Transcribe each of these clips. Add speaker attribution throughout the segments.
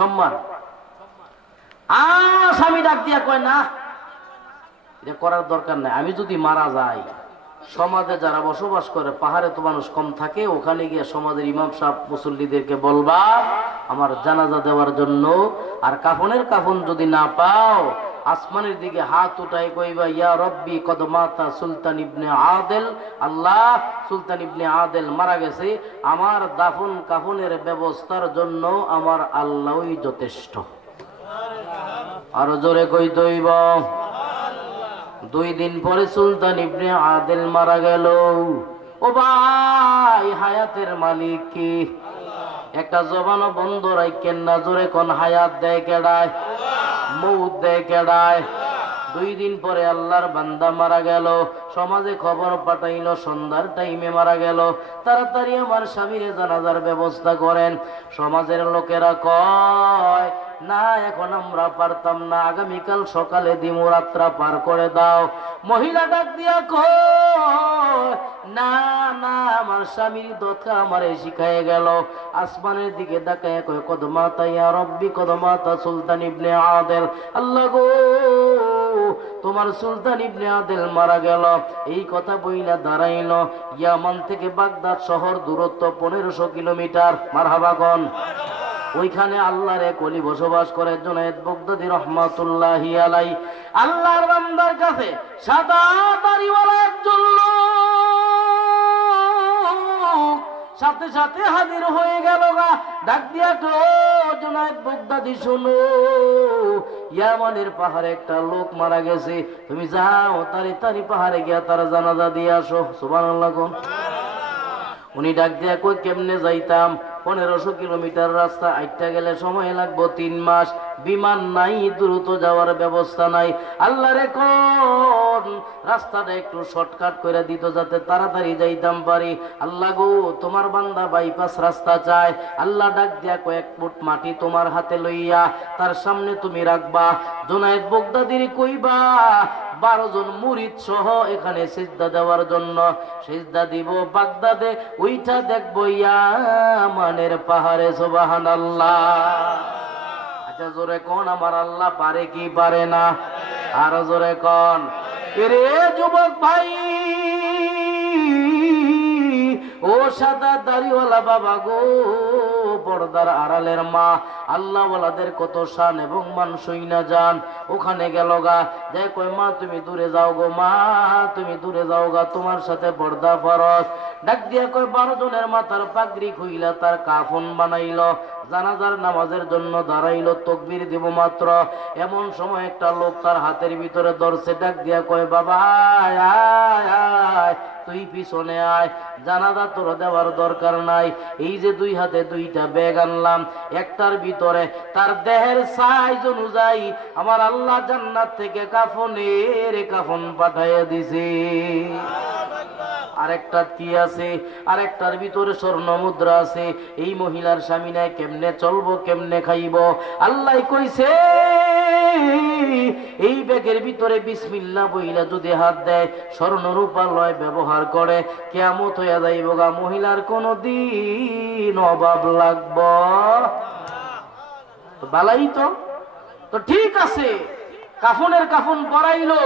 Speaker 1: সম্মান। আর স্বামী ডাক দিয়া কয়, না, এটা করার দরকার নাই। আমি যদি মারা যাই, সমাজে যারা বসবাস করে, পাহাড়ে তো মানুষ কম থাকে, ওখানে গিয়ে সমাজের ইমাম সাহেব, মুসল্লিদেরকে বলবা, আমার জানাজা দেওয়ার জন্য, আর কাফনের কাফন যদি না পাও আসমানের দিকে হাত উঠাই কইবা ইয়া রব্বি কদমাতা সুলতান ইবনে আদেল। আল্লাহ সুলতান ইবনে আদেল মারা গেছে। আমার দাফন কাফনের ব্যবস্থার জন্য আমার আল্লাহই যথেষ্ট। আরও জোরে কই দইব দুই দিন পরে সুলতান ইবনে আদেল মারা গেল। ও ভাই হায়াতের মালিক কি? একটা জবানও বন্ধ রাখেন না জোরে কোন হায়াত দেয় কেডায়? মৌত দেয় কেডায় দুই দিন পরে আল্লাহর বান্দা মারা গেল। সমাজে খবর পাঠাইল, সন্ধ্যার টাইমে মারা গেল। তাড়াতাড়ি আমার স্বামীর জানাজার ব্যবস্থা করেন। সমাজের লোকেরা কয়, না, এখন আমরা পারতাম না। আগামীকাল সকালে দিমু, রাত্রা পার করে দাও। মহিলা ডাক দিয়া কয়, না না, আমার স্বামীর দোকা আমারে শিখায় গেল। আসমানের দিকে দেখায় কয় কদমাতা রব্বি, কদমাতা সুলতান ইবনে আদেল। আল্লাহ গো তোমার সুলতান ইবনে আদেল মারা গেল। এই কথা বইলা দাঁড়াইল। ইয়ামান থেকে বাগদাদ শহর দূরত্ব পনেরোশো কিলোমিটার। মারহাবাগন ওইখানে আল্লাহর এক অলি বসবাস করে, জুনায়েদ বগদাদি রহমাতুল্লাহ আলাই আল্লাহর বান্দার কাছে সাদা দাড়িওয়ালা একজন লোক সাথে সাথে হাজির হয়ে গেল গা। ডাক দিয়া তো জুনায়েদ বগদাদি, শোনো, ইয়ামানের পাহাড়ে একটা লোক মারা গেছে। তুমি যাও, তারি তারি পাহাড়ে গিয়া তার জানাজা দিয়ে আসো। সুবহানাল্লাহ কোন। উনি ডাক দিয়া, কই কেমনে যাইতাম? পনেরোশো কিলোমিটার রাস্তা আইটা গেলে সময় লাগবো তিন মাস। বিমান নাই, দ্রুত যাওয়ার ব্যবস্থা নাই। আল্লাহ রে কোন রাস্তাটা একটু শর্টকাট করে দিত যাতে তাড়াতাড়ি যাইতাম পারি। আল্লাহ গো, তোমার বান্দা বাইপাস রাস্তা চায়। আল্লাহ ডাক দিয়া কয়েক ফুট মাটি তোমার হাতে লইয়া তার সামনে তুমি রাখবা। বগদাদির কইবা, বারো জন মুরিদ সহ এখানে সিজদা দেওয়ার জন্য। সিজদা দিব বাগদাদে, ওইটা দেখব ইয়ামানের পাহাড়ে সোবাহান আল্লাহ আচ্ছা জোরে কোন, আমার আল্লাহ পারে কি পারে না? আরও জোরে কোন। রে যুবক ভাই, ও সাদা দাড়িওয়ালা বাবা গো, পর্দার আড়ালের মা আল্লাহ ওয়ালাদের কত শান এবং মান সই না যান ওখানে গেল গা কই মা, তুমি দূরে যাও গো মা, তুমি দূরে যাও গা, তোমার সাথে পর্দা ফরস ডাক দিয়া কয়, বারো জনের মাথার পাগড়ি খুইলা তার কাফন বানাইল। জানাজার নামাজের জন্য দাঁড়াইলো, তকবির দিব মাত্র। এমন সময় একটা লোক তার হাতের ভিতরে ধরছে ডাক দিয়া কয়, বাবা তুই পিছনে আয়, জানাজা তোর দেওয়ার দরকার নাই। এই যে দুই হাতে দুইটা ব্যাগ আনলাম, একটার ভিতরে তার দেহের সাইজ অনুযায়ী আমার আল্লাহ জান্নাত থেকে কাফনের কাফন পাঠাইয়া দিছে। আরেকটা কি আছে? আরেকটার ভিতরে স্বর্ণ মুদ্রা আছে। এই মহিলার স্বামী নাই, কেমনে চলবো, কেমনে খাইব? আল্লাহ কইছে, এই ব্যাগের ভিতরে বিসমিল্লা বইলা যদি হাত দেয়, স্বর্ণ রূপালয় ব্যবহার করে কেমত হইয়া যাইব গা। মহিলার কোনো দিন অভাব লাগব। বালাই তো। তো ঠিক আছে। কাফনের কাফন পরাইলো।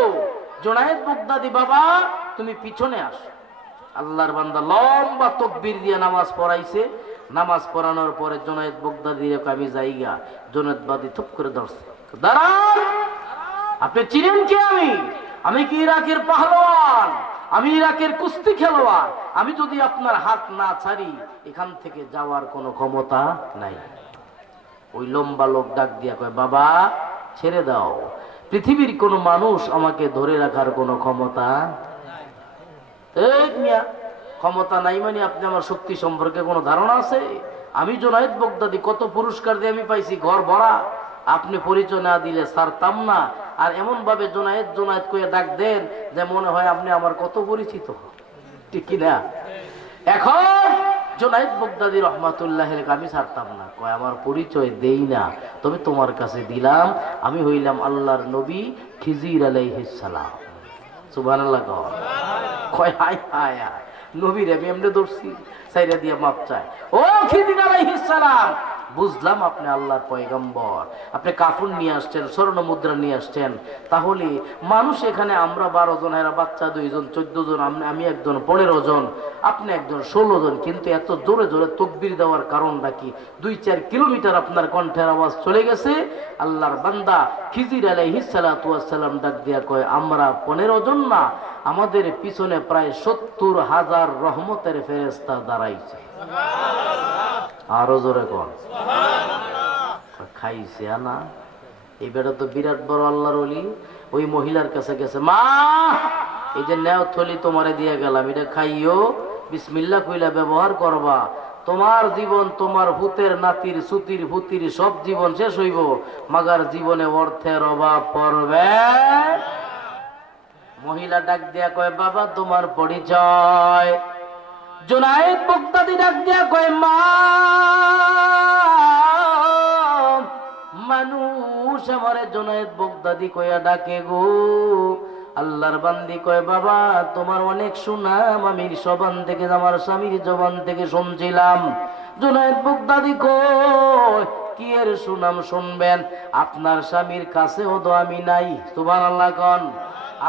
Speaker 1: জোনায়েদ বগদাদি বাবা তুমি পিছনে আসো। আল্লাহর বান্দা লম্বা তকবির দিয়ে নামাজ পড়াইছে। নামাজ পড়ানোর পরে জোনায়েদ বগদাদি আমি যাইগা। জোনায়েদ বাদি থুপ করে ধরছে দাঁড়ান আপনি চিনেন কে আমি? আমি কি ইরাকের পাহলোয়ান আমি ইরাকের কুস্তি খেলোয়াড়। আমি যদি আপনার হাত না ছাড়ি, এখান থেকে যাওয়ার কোনো ক্ষমতা নাই। ওই লম্বা লোক ডাক দিয়া কয়, বাবা, ছেড়ে দাও। পৃথিবীর কোনো মানুষ আমাকে ধরে রাখার কোনো ক্ষমতা এই মিয়া, ক্ষমতা নাই মানে আপনি আমার শক্তি সম্পর্কে কোনো ধারণা আছে? আমি জোনায়েদ বগদাদি, কত পুরস্কার দিয়ে আমি পাইছি, ঘর ভরা। আপনি পরিচয় না দিলে ছাড়তাম না। আর এমন ভাবে জোনায়েদ জোনায়েদ করে ডাক দেন যে মনে হয় আপনি আমার কত পরিচিত। ঠিক কিনা? এখন জোনাইদ বগদাদি রহমাতুল্লাহ আমি ছাড়তাম না। কয়, আমার পরিচয় দেই না, তবে তোমার কাছে দিলাম। আমি হইলাম আল্লাহর নবী খিজির আলাইহিস সালাম। সুবহানাল্লাহ। কয় হাই হাই নবীর আমি এমনি ধরছি, সাইরা দিয়ে মাপ চায়। ও খিদিন আলাইহিস সালাম বুঝলাম আপনি আল্লাহর পয়গম্বর। আপনি কাফুন নিয়ে আসছেন স্বর্ণ মুদ্রা নিয়ে আসছেন। তাহলে মানুষ এখানে আমরা বারো জন, এরা বাচ্চা দুইজন, চোদ্দ জন, আমি- একজন, পনেরো জন, আপনি একজন, ষোলো জন। কিন্তু এত জোরে জোরে তকবির দেওয়ার কারণটা কি? দুই চার কিলোমিটার আপনার কণ্ঠের আওয়াজ চলে গেছে। আল্লাহর বান্দা খিজির আলাইহিসালাম ডাক দিয়া কয়, আমরা পনেরো জন না, আমাদের পিছনে প্রায় সত্তর হাজার রহমতের ফেরেস্তা দাঁড়াইছে। আরও জোরে কন। খাইছে না এই বেটা তো বিরাট বড় আল্লাহর অলি ওই মহিলার কাছে গেছে, মা, এই যে নেও থলি তোমারে দিয়ে গেলাম, এটা খাইও। বিসমিল্লা কইলা, ব্যবহার করবা। তোমার জীবন, তোমার ভূতের নাতির, সুতির ভূতির সব জীবন শেষ হইব। মাগার জীবনে অর্থের অভাব পড়বে। মহিলা ডাক দিয়া কয়, বাবা, তোমার পরিচয়। জোনায়েদ বক্তাদি ডাক দিয়া কয়, মা, মানুষ আমারে জোনায়েদ বগদাদি কয়া ডাকে গো। আল্লাহর বান্দি কয়, বাবা, তোমার অনেক সুনাম আমি সবান থেকে, আমার স্বামীর জবান থেকে শুনছিলাম। জোনায়েদ বগদাদি কয়, কি এর সুনাম শুনবেন? আপনার স্বামীর কাছেও তো আমি নাই, সুবহানাল্লাহ কন।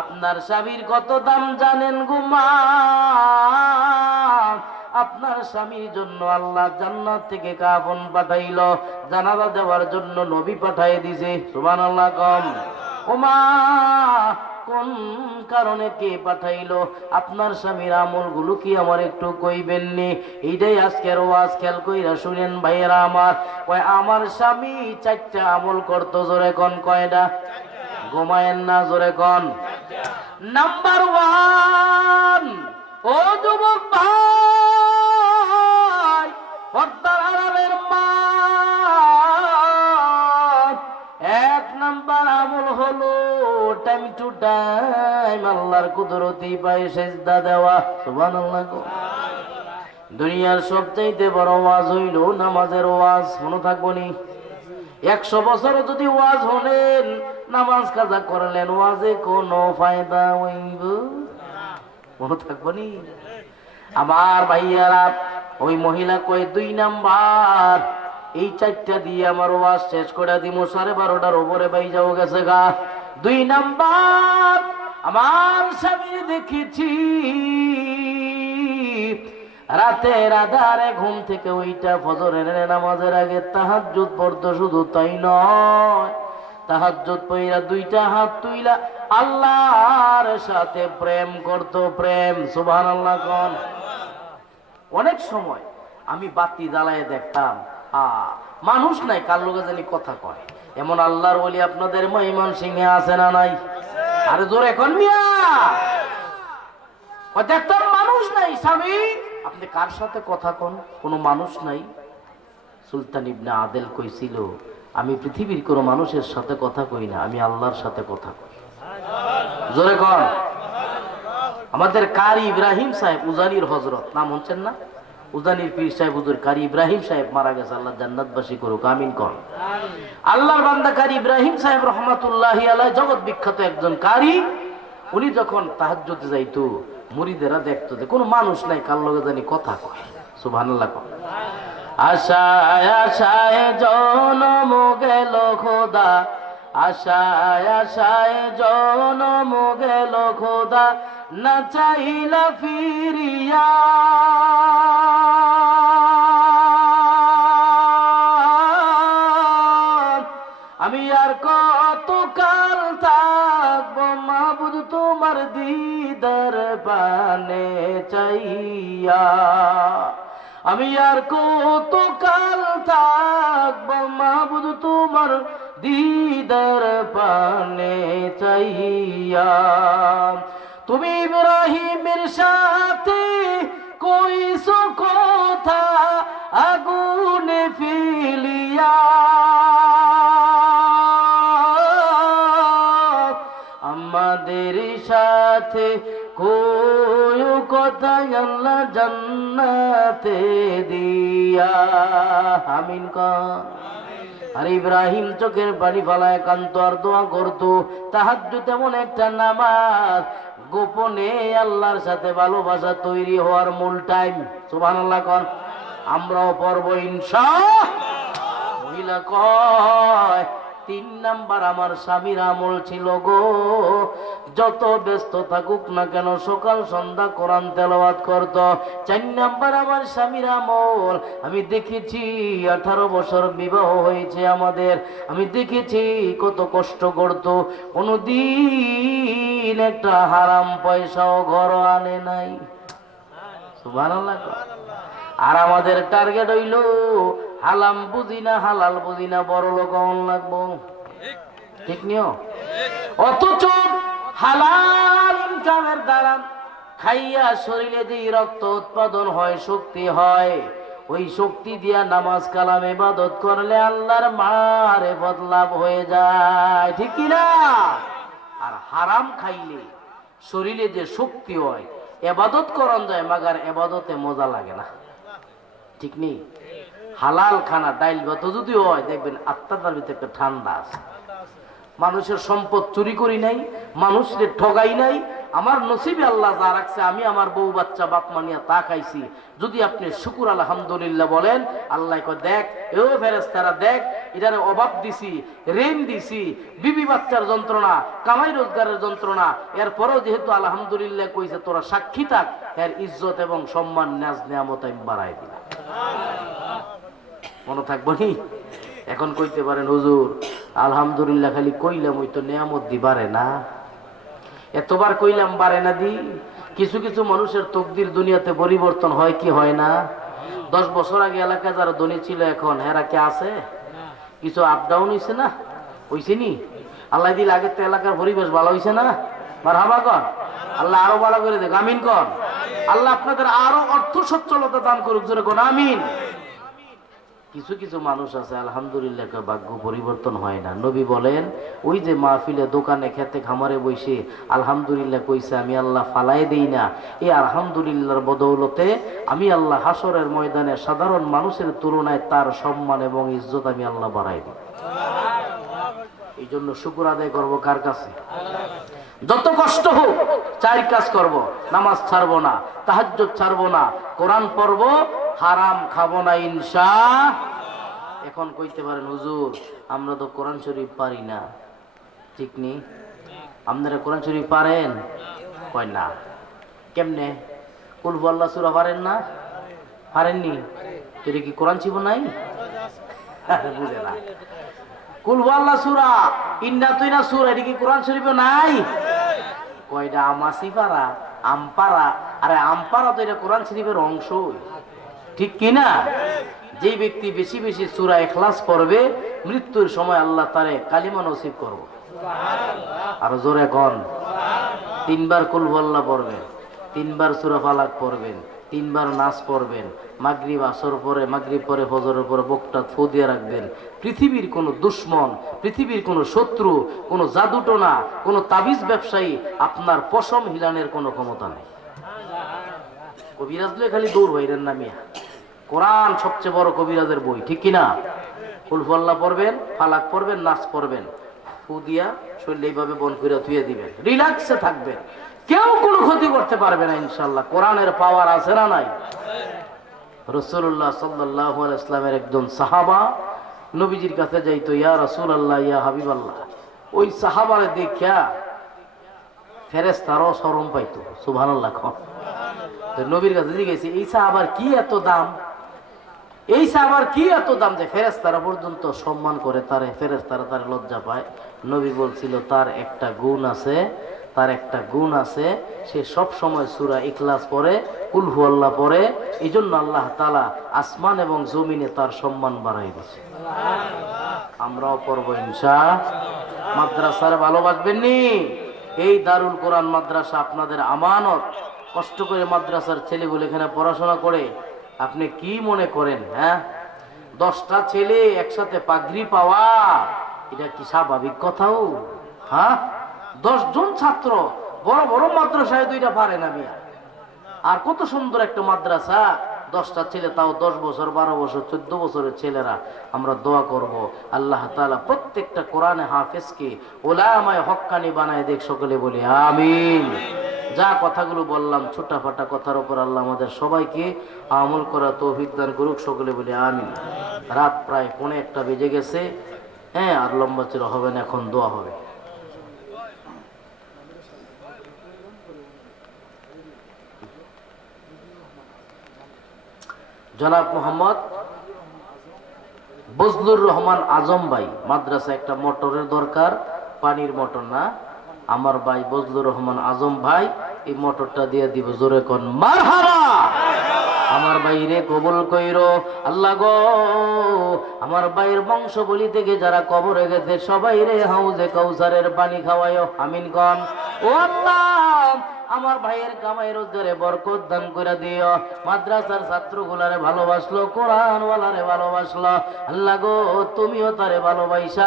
Speaker 1: আপনার স্বামীর কত দাম জানেন গুমা আপনার স্বামীর জন্য আল্লাহ জান্নাত থেকে কাফন পাঠাইল, জানাজা দেওয়ার জন্য নবী পাঠাই দিছে। সুমান আল্লাহ কম। ওমা, কোন কারণে কে পাঠাইলো? আপনার স্বামীর আমলগুলো কি আমার একটু কইবেননি এইটাই আজকের ওয়াজ, খেয়াল কইরা শুনেন ভাইয়েরা আমার। কয়, আমার স্বামী চারটা আমল করতো, জোরে কন, কয়টা? ঘুমায়েন না, জোরে কন। নাম্বার ওয়ান, ও যুবক কুদরতি পায়ে, সেজদা দেওয়া, সুবহানাল্লাহ। দুনিয়ার সবচাইতে বড় ওয়াজ হইল নামাজের ওয়াজ, মনে থাকব নি? একশো বছর যদি ওয়াজ হলেন, নামাজ কাজা করলেন, ওয়াজে কোনো ফায়দা হইব? মনে থাকব নি? আমার ভাইয়ারা, ওই মহিলা কয়, দুই নাম্বার, এই চারটা দিয়ে আমার ওয়াজ শেষ করে দিব সাড়ে বারোটার উপরে বাই যাও গেছে গা। দুই নাম্বার আমার স্বামী দেখেছি। রাতের আধারে ঘুম থেকে ওইটা ফজরের নামাজের আগে তাহাজ্জুদ পড়তো, শুধু তাই নয়, তাহাজ্জুদ পইরা দুইটা হাত তুইলা আল্লাহর সাথে প্রেম করতো, প্রেম, সুবহানাল্লাহ কোন। অনেক সময় আমি বাতি জ্বালায় দেখতাম, আ, মানুষ নাই, কার লোকে জানি কথা কয়। এমন আল্লাহর বলি আপনাদের মহিমান সিংহে আছে না নাই? আরে জোর এখন মিয়া। দেখতাম মানুষ নাই, স্বামী। আপনি কার সাথে কথা কন? কোনো মানুষ নাই। সুলতান ইবনে আদেল কইছিল, আমি পৃথিবীর কোনো মানুষের সাথে কথা কই না, আমি আল্লাহর সাথে কথা কই। জোরে কন। আমাদের কারি ইব্রাহিম সাহেব উজানির হজরত নাম হচ্ছেন না? উজানির পীর সাহেব, হুজুর কারি ইব্রাহিম সাহেব মারা গেছে, আল্লাহ জান্নাতবাসী করুক, আমিন কন আল্লাহর বান্দা কারি ইব্রাহিম সাহেব রহমাতুল্লাহ আলাই জগৎ বিখ্যাত একজন কারি, উনি যখন তাহাজ্জুদে যাইতো মুরিদেরা দেখতো যে কোনো মানুষ নাই, কার লগে জানি কথা কয়। সুবহানাল্লাহ কন আশায় আশায় জনম গেল খোদা, আশায় আশায় জনম গেল খোদা, না চাইলা ফিরিয়া পানে চাইয়া। আমি আর কত কাল থাকব মাহবুদ তোমার দিদার পানে চাইয়া। তুমি ইব্রাহিমের সাথে কইছো কথা আল্লাহ জান্নাতে দিয়া। আমিন কর আর ইব্রাহিম চোখের পানি ফালায় কান্ত আর দোয়া করতো। তাহাজ্জু তেমন একটা নামাজ। গোপনে আল্লাহর সাথে ভালোবাসা তৈরি হওয়ার মূল টাইম। সুবহানাল্লাহ কর আমরাও পড়ব ইনশা মহিলা কয় তিন নাম্বার আমার স্বামীর আমল ছিল গো। যত ব্যস্ত থাকুক না কেন, সকাল, সন্ধ্যা কোরআন তেলাওয়াত করত। চার নাম্বার আমার স্বামীর আমল, আমি দেখেছি আঠারো বছর বিবাহ হয়েছে আমাদের। আমি দেখেছি কত কষ্ট করতো। কোনদিন একটা হারাম পয়সাও ঘর আনে নাই। আর আমাদের টার্গেট হইল হালাম বুঝি না, হালাল বুঝি না, বড় লোক হন লাগবো। ঠিক নিও? অথচ হালাল ইনকামের দ্বারা খাইয়া শরীরে যে রক্ত উৎপাদন হয়, শক্তি হয়, ওই শক্তি দিয়া নামাজ কালাম, ইবাদত করলে আল্লাহর মারে বদলাভ হয়ে যায়। ঠিক কি না? আর হারাম খাইলে শরীরে যে শক্তি হয় এবাদত করন যায়, মাগার এবাদতে মজা লাগে না। ঠিক নেই? হালাল খানা ডাইল ভাত যদি হয়, দেখবেন আত্মার ভিতরে একটা ঠান্ডা আছে। মানুষের সম্পদ চুরি করি নাই, মানুষের ঠগাই নাই, আমার নসিবে আল্লাহ যা রাখছে, আমি আমার বউ, বাচ্চা, বাপ মানিয়া তা খাইছি। যদি আপনি শুকুর, আলহামদুলিল্লাহ বলেন, আল্লাহ দেখ এও ফেরেস্তারা দেখ, এটার অভাব দিছি, ঋণ দিছি, বিবি বাচ্চার যন্ত্রণা, কামাই রোজগারের যন্ত্রণা, এরপরেও যেহেতু আলহামদুলিল্লাহ কইছে, তোরা সাক্ষী থাক, এর ইজ্জত এবং সম্মান নাজ নিয়ামত আমি বাড়াই দিলাম। মনে থাকব নি? এখন কইতে পারেন, হুজুর, আলহামদুলিল্লাহ, খালি কইলাম, ওই তো নিয়ামত দিবারে না। এতবার কইলাম বারে না দি। কিছু কিছু মানুষের তকদির দুনিয়াতে পরিবর্তন হয় কি হয় না? দশ বছর আগে এলাকায় যারা ধনী ছিল এখন হেরা কে আছে? কিছু আপ ডাউন হয়েছে না? হইছে নি? আল্লাহ দিল আগের তো এলাকার পরিবেশ ভালো হয়েছে না? মার হাবা কর। আল্লাহ আরও ভালো করে দেখ, আমিন কর। আল্লাহ আপনাদের আরও অর্থ সচ্ছলতা দান করুক, জোরে কোন আমিন। কিছু কিছু মানুষ আছে, আলহামদুলিল্লাহ ভাগ্য পরিবর্তন হয় না। নবী বলেন, ওই যে মাহফিলে, দোকানে খেতে খামারে বসে আলহামদুলিল্লাহ কইছে, আমি আল্লাহ ফালাই দেই না। এই আলহামদুলিল্লাহর বদৌলতে আমি আল্লাহ হাসরের ময়দানে সাধারণ মানুষের তুলনায় তার সম্মান এবং ইজ্জত আমি আল্লাহ বাড়াই দিই। এই জন্য শুকুর আদায় করব কার কাছে? যত কষ্ট হোক, চার কাজ করব। নামাজ ছাড়বো না, তাহাজ্জুদ ছাড়বো না, কোরআন পড়ব হারাম খাব না ইনসা এখন কইতে পারেন, হুজুর, আমরা তো কোরআন শরীফ পারি না। ঠিক নি? আপনারা কোরআন শরীফ পারেন? কয় না। কেমনে? কুলফু সুরা পারেন না? পারেননি? তুই কি কোরআন শিব নাই? বুঝে না। কুলফু আল্লাহ, সুরা। ইন্না তুই না সুরা, এটা কি কোরআন শরীফে নাই? কয়টা আমাসি পারা আমপারা আরে আমপারা তো এটা কোরআন শরীফের অংশ ঠিক কি না যে ব্যক্তি বেশি বেশি সুরা এখলাস পড়বে মৃত্যুর সময় আল্লাহ তারে কালিমা নসিব করব। আর জোরে কন। তিনবার কুলভল্লা পড়বেন তিনবার সুরা ফালাক পড়বেন তিনবার নাচ পড়বেন মাগরিব আসর পরে মাগরিব পরে হজরের পরে বকটা ফু দিয়ে রাখবেন। পৃথিবীর কোনো দুশ্মন পৃথিবীর কোনো শত্রু কোনো জাদুটোনা কোনো তাবিজ ব্যবসায়ী আপনার পশম হিলানের কোনো ক্ষমতা নেই। কবিরাজলে খালি দৌড় ভাইরেন না মিয়া। কোরআন সবচেয়ে বড় কবিরাজের বই, ঠিক কিনা? ফুলফল্লা পড়বেন, ফালাক পড়বেন নাচ পড়বেন। এইভাবে বন ধুয়ে দিবেন। রিল্যাক্সে থাকবেন। কেউ কোনো ক্ষতি করতে পারবে না ইনশাল্লাহ কোরআনের পাওয়ার আছে না নাই? রসুল্লাহ সাল্লাহ ইসলামের একজন সাহাবা নবীজির কাছে যাইতো, ইয়া রসুল আল্লাহ ইয়া হাবিব আল্লাহ ওই সাহাবারে দেখিয়া ফেরেস তারও সরম পাইতো সুভান আল্লাহ নবীর কাছে জিজ্ঞেস এই সাহাবার কি এত দাম? এই সাহাবার কি এত দাম যে ফেরেস তারা পর্যন্ত সম্মান করে তারে ফেরেস তারা লজ্জা পায়। নবী বলছিল, তার একটা গুণ আছে, তার একটা গুণ আছে। সে সব সময় সুরা ইখলাস পড়ে কুলহু আল্লাহ পড়ে। এই জন্য আল্লাহ তালা আসমান এবং জমিনে তার সম্মান বাড়াই দিছে আমরাও পড়ব ইনশা মাদ্রাসার ভালোবাসবেন নি? এই দারুল কোরআন মাদ্রাসা আপনাদের আমানত। কষ্ট করে মাদ্রাসার ছেলেগুলো এখানে পড়াশোনা করে আপনি কি মনে করেন হ্যাঁ? দশটা ছেলে একসাথে পাগড়ি পাওয়া, এটা কি স্বাভাবিক কথাও? হ্যাঁ? দশজন ছাত্র, বড় বড় মাদ্রাসায় দুইটা পারে না মিয়া। আর কত সুন্দর একটা মাদ্রাসা, দশটা ছেলে তাও দশ বছর, বারো বছর, চোদ্দ বছরের ছেলেরা। আমরা দোয়া করব, আল্লাহ তাআলা প্রত্যেকটা কোরআনে হাফেজকে ওলামায় হক্কানি বানায় দেখ, সকলে বলি, আমিন। যা কথাগুলো বললাম, ছোটাফাটা কথার উপর আল্লাহ আমাদের সবাইকে আমল করা তৌফিক দান করুক সকলে বলি আমি রাত প্রায় পৌনে একটা বেজে গেছে। হ্যাঁ আর লম্বা চির হবে না, এখন দোয়া হবে। জনাব মোহাম্মদ বজলুর রহমান আজম ভাই মাদ্রাসা একটা মোটরের দরকার, পানির মোটর না? আমার ভাই বজলুর রহমান আজম ভাই, এই মোটরটা দিয়ে দিব জোরে কোন। মার আমার বাইরে কবল কইর। আল্লাহ গো, আমার বাইর বংশ বলি থেকে যারা কবরে গেছে, সবাই রে হাউজে কৌসারের পানি খাওয়ায়। আমিন কন। ও আল্লাহ, আমার ভাইয়ের কামাই রোজগারে বরকত দান করে দিও। মাদ্রাসার ছাত্রগুলারে ভালোবাসলো কোরআন ওয়ালারে ভালোবাসলো। আল্লাহ গো, তুমিও তারে ভালোবাসা